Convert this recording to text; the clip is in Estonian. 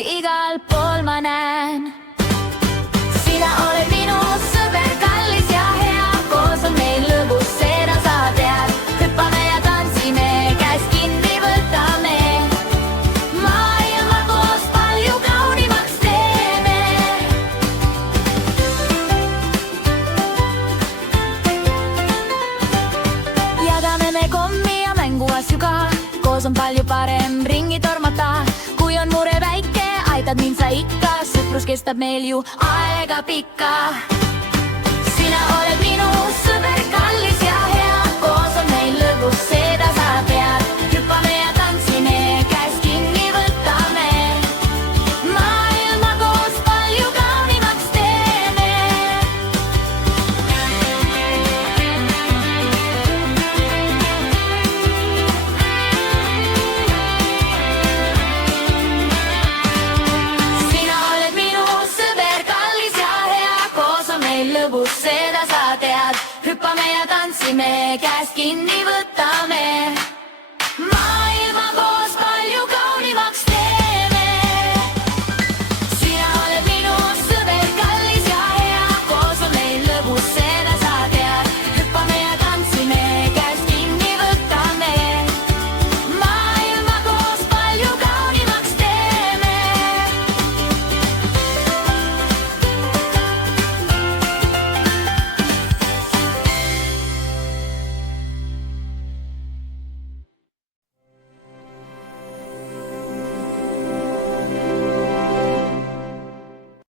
lapsi igal pool ma näen. Sina oled minu sõber, kallis ja hea, koos on meil lõbus, seda sa tead. Hüppame ja tantsime, käest kinni võtame, maailma koos palju kaunimaks teeme. Jagame me kommi ja mänguasju ka, koos on palju parem ringi tormata. Kui on mure väike, aitad mind sa ikka, sõprus kestab meil ju aega pikka. Sina oled minu sõber, kallis ja hea, koos on meil lõbus, seda sa tead. Hüppame ja tantsime, käest kinni võtame, maailma koos palju kaunimaks teeme. Lõbus, seda sa tead. Hüppame ja tantsime, käest kinni võtame.